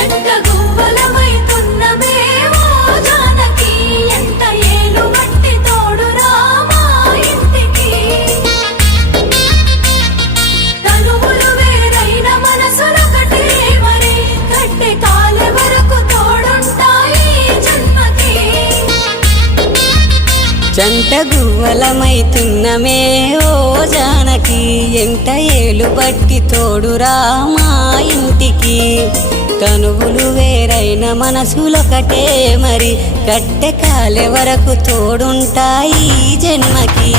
జంట గువ్వలమైతున్నమే ఓ జానకి ఎంత ఏలు బట్టి తోడురా మా ఇంటికి తనువులు వేరైన మనసులొకటే మరి కట్టె కాలే వరకు తోడుంటాయి జన్మకి జంట గువ్వలమైతున్నమే ఓ జానకి ఎంత ఏలు బట్టి తోడురా మా ఇంటికి తనువులు వేరైన మనసులొకటే మరి కట్టె కాలే వరకు తోడుంటాయి జన్మకి